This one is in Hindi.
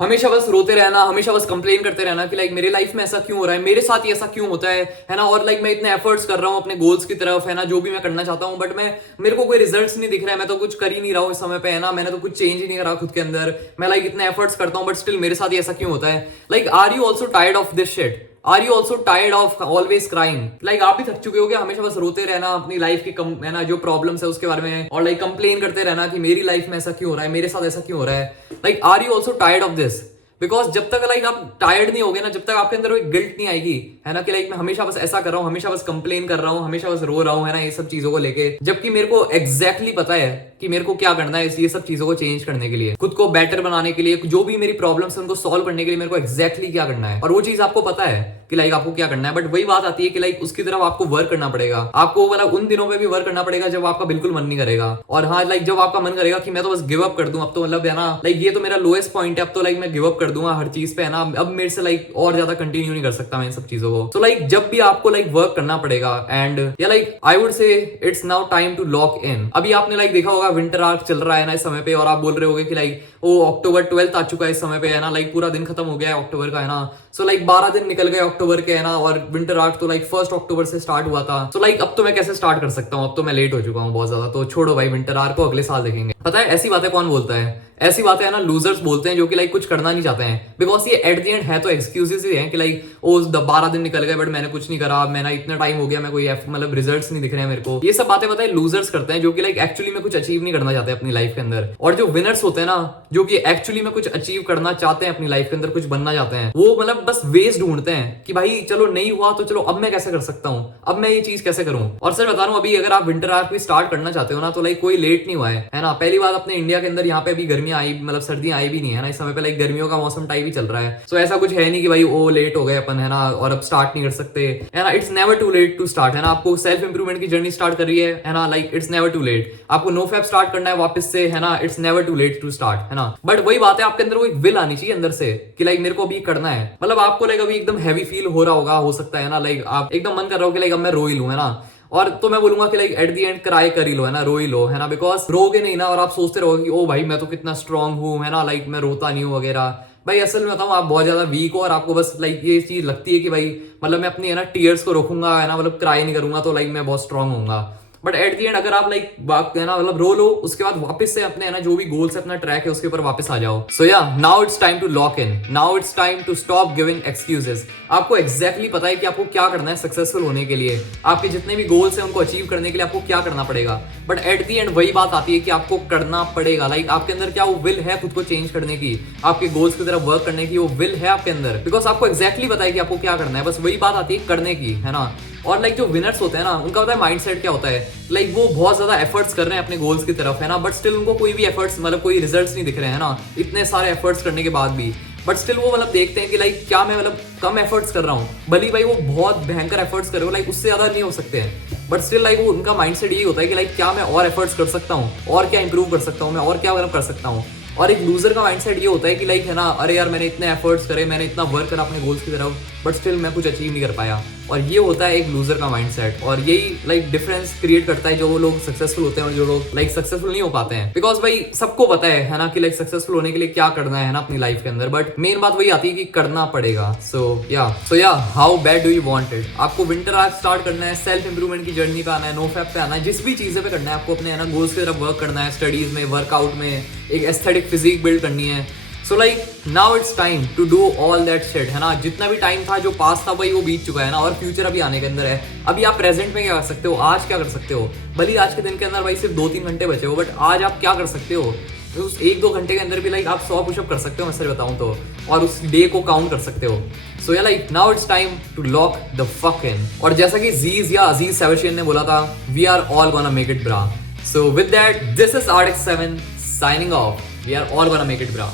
हमेशा बस रोते रहना, हमेशा बस कंप्लेन करते रहना कि लाइक मेरे लाइफ में ऐसा क्यों हो रहा है, मेरे साथ ही ऐसा क्यों होता है ना। और लाइक मैं इतने एफर्ट्स कर रहा हूँ अपने गोल्स की तरफ, है ना, जो भी मैं करना चाहता हूँ, बट मैं मेरे को कोई रिजल्ट्स नहीं दिख रहा है, मैं तो कुछ कर ही नहीं रहा हूँ इस समय पे, है ना, मैंने तो कुछ चेंज ही नहीं करा खुद के अंदर। मैं लाइक इतने एफर्ट्स करता हूँ बट स्टिल मेरे साथ ही ऐसा क्यों होता है। Like are you also tired of this shit? Are you also tired of always crying? Like आप भी थक चुके हो क्या हमेशा बस रोते रहना अपनी लाइफ की है ना, जो प्रॉब्लम्स है उसके बारे में, और लाइक कंप्लेन करते रहना कि मेरी लाइफ में ऐसा क्यों हो रहा है, मेरे साथ ऐसा क्यों हो रहा है। Like are you also tired of this? Because जब तक लाइक आप टायर्ड नहीं होगे ना, जब तक आपके अंदर एक गिल्ट नहीं आएगी, है ना, कि लाइक मैं हमेशा बस ऐसा कर रहा हूँ, हमेशा बस कंप्लेन कर रहा हूँ, हमेशा बस रो रहा हूँ, है ना, ये सब चीजों को लेके, जबकि मेरे को एग्जैक्टली पता है कि मेरे को क्या करना है ये सब चीजों को चेंज करने के लिए, खुद को बेटर बनाने के लिए, जो भी मेरी प्रॉब्लम्स है उनको सॉल्व करने के लिए मेरे को एग्जैक्टली क्या करना है, और वो चीज आपको पता है कि लाइक आपको क्या करना है। बट वही बात आती है कि लाइक उसकी तरफ आपको वर्क करना पड़ेगा, आपको मतलब उन दिनों में भी वर्क करना पड़ेगा जब आपका बिल्कुल मन नहीं करेगा। और हाँ, लाइक जब आपका मन करेगा कि मैं तो बस गिव अप कर दूं, अब तो मतलब है ना, लाइक ये तो मेरा लोएस्ट पॉइंट है, अब तो लाइक मैं गिव अप कर दूंगा हर चीज पे, है ना, अब मेरे से लाइक और ज्यादा कंटिन्यू नहीं कर सकता मैं इन सब चीजों को। तो लाइक जब भी आपको लाइक वर्क करना पड़ेगा, and yeah like I would say it's now time to lock in. अभी आपने लाइक देखा होगा विंटर आर्क चल रहा है ना इस समय पे, और आप बोल रहे होगे कि लाइक ओ अक्टूबर 12 आ चुका है इस समय पे, है ना, लाइक पूरा दिन खत्म हो गया है अक्टूबर का, है ना। सो लाइक 12 दिन निकल गए अक्टूबर के, है ना, और विंटर आर्क तो लाइक 1 अक्टूबर से स्टार्ट हुआ था। सो लाइक अब तो मैं कैसे स्टार्ट कर सकता हूँ, अब तो मैं लेट हो चुका हूँ बहुत ज्यादा, तो छोड़ो भाई, विंटर आर्क को अगले साल देखेंगे। पता है ऐसी बातें कौन बोलता है? ऐसी बातें है ना लूजर्स बोलते हैं, जो कि लाइक कुछ करना नहीं चाहते हैं। बिकॉज ये एट द एंड है तो एक्सक्यूजेस ही हैं कि लाइक ओ 12 दिन निकल गए बट मैंने कुछ नहीं करा, मैंने इतना टाइम हो गया, मैं कोई मतलब रिजल्ट्स नहीं दिख रहे हैं मेरे को। ये सब बातें पता है लूजर्स करते हैं, जो कि लाइक एक्चुअली में कुछ अचीव नहीं करना चाहते अपनी लाइफ के अंदर। और जो विनर्स होते हैं ना, जो कि एक्चुअली में कुछ अचीव करना चाहते हैं अपनी लाइफ के अंदर, कुछ बनना चाहते हैं, वो मतलब बस वेज ढूंढते हैं कि भाई चलो नहीं हुआ तो चलो अब मैं कैसे कर सकता हूँ, अब मैं ये चीज कैसे करूँ। और सर बता रहा हूँ, अभी अगर आप विंटर आर्क भी स्टार्ट करना चाहते हो ना, तो लाइक कोई लेट नहीं हुआ है ना। पहली बात, अपने इंडिया के अंदर यहाँ पे अभी गर्मियां आई, मतलब सर्दियां आई भी नहीं है ना इस समय पे, लाइक गर्मियों का मौसम टाइप ही चल रहा है। सो ऐसा कुछ है नहीं कि भाई ओ लेट हो गए अपन, है ना, और अब स्टार्ट नहीं कर सकते, है ना। It's never too late to start, है ना। आपको सेल्फ इंप्रूवमेंट की जर्नी स्टार्ट कर रही है ना, like it's never too late. आपको नो फैप स्टार्ट करना है वापस से, है ना, it's never too late to start, है ना। बट वही बात है, आपके अंदर वो एक विल आनी चाहिए अंदर से कि लाइक मेरे को अभी करना है। मतलब आपको लाइक अभी एकदम हैवी फील हो रहा होगा, हो सकता है ना, लाइक आप एकदम मन कर रहा हो कि लाइक अब मैं रो ही लूं, है ना। और तो मैं बोलूंगा कि like at the end cry कर ही लो, है ना, रो ही लो, है ना। बिकॉज रोगे नहीं ना, और आप सोचते रहोगे कि ओ भाई मैं तो कितना स्ट्रांग हूँ, है ना, लाइक मैं रोता नहीं हूँ वगैरह। भाई असल में बताऊं, आप बहुत ज्यादा वीक हो, और आपको बस लाइक ये चीज लगती है कि भाई मतलब मैं अपनी है ना टीयर्स को रोकूंगा, है ना, मतलब क्राई नहीं करूंगा तो लाइक मैं बहुत स्ट्रांग होऊंगा। बट एट द एंड अगर आप लाइक है ना, मतलब रो लो, उसके बाद वापस से अपने है ना जो भी गोल्स है, अपना ट्रैक है, उसके ऊपर वापस आ जाओ। So yeah now it's time to lock in, now it's time to stop giving excuses. आपको एग्जैक्टली पता है कि आपको क्या करना है सक्सेसफुल होने के लिए, आपके जितने भी गोल्स हैं उनको अचीव करने के लिए आपको क्या करना पड़ेगा। बट एट द एंड वही बात आती है कि आपको करना पड़ेगा। लाइक आपके अंदर क्या वो विल है खुद को चेंज करने की, आपके गोल्स की तरफ वर्क करने की वो विल है आपके अंदर, बिकॉज आपको एग्जैक्टली पता है कि आपको क्या करना है। बस वही बात आती है करने की, है ना। और लाइक जो विनर्स होते हैं ना, उनका पता है माइंडसेट क्या होता है, लाइक वो बहुत ज्यादा एफर्ट्स कर रहे हैं अपने गोल्स की तरफ, है ना, बट स्टिल उनको कोई भी एफर्ट्स मतलब कोई रिजल्ट्स नहीं दिख रहे हैं ना, इतने सारे एफर्ट्स करने के बाद भी। बट स्टिल वो मतलब देखते हैं कि लाइक क्या मैं मतलब कम एफर्ट्स कर रहा हूँ, भले भाई वो बहुत भयंकर एफर्ट्स कर रहे हो, लाइक उससे ज्यादा नहीं हो सकते हैं, बट स्टिल लाइक वो उनका माइंडसेट यही होता है कि लाइक क्या मैं और एफर्ट्स कर सकता हूँ, और क्या इंप्रूव कर सकता हूँ मैं, और क्या मतलब कर सकता हूँ। और एक लूजर का माइंडसेट ये होता है कि लाइक है ना, अरे यार मैंने इतने एफर्ट्स करे, मैंने इतना वर्क करा अपने गोल्स की तरफ, बट स्टिल मैं कुछ अचीव नहीं कर पाया। और ये होता है एक लूजर का माइंडसेट, और यही लाइक डिफरेंस क्रिएट करता है जो वो लोग सक्सेसफुल होते हैं और जो लोग लाइक सक्सेसफुल नहीं हो पाते हैं। बिकॉज भाई सबको पता है ना कि लाइक सक्सेसफुल होने के लिए क्या करना है ना अपनी लाइफ के अंदर, बट मेन बात वही आती है कि करना पड़ेगा। सो या how bad do you want it? आपको विंटर आर्क स्टार्ट करना है, सेल्फ इंप्रूवमेंट की जर्नी पे आना है, नो फैप पे आना है, जिस भी चीजें पे करना है आपको अपने है ना गोल्स की तरफ वर्क करना है, स्टडीज में, वर्कआउट में, एक एस्थेटिक फिजिक बिल्ड करनी है। So like now it's time to do all that shit, है ना। जितना भी टाइम था, जो पास था, भाई वो बीत चुका है ना, और फ्यूचर अभी आने के अंदर है। अभी आप प्रेजेंट में क्या कर सकते हो, आज क्या कर सकते हो, भले आज के दिन के अंदर भाई सिर्फ 2-3 घंटे बचे हो, बट आज आप क्या कर सकते हो उस 1-2 घंटे के अंदर भी। लाइक आप 100 पुशअप कर सकते हो, मैं सच बताऊं तो, और उस डे को काउंट कर सकते हो। So yeah like now it's time to lock the fuck in. और जैसा कि जीज या अजीज सेवशियन ने बोला था, we are all gonna make it bro. So with that, this is RX7 signing off. We are all gonna make it, bra.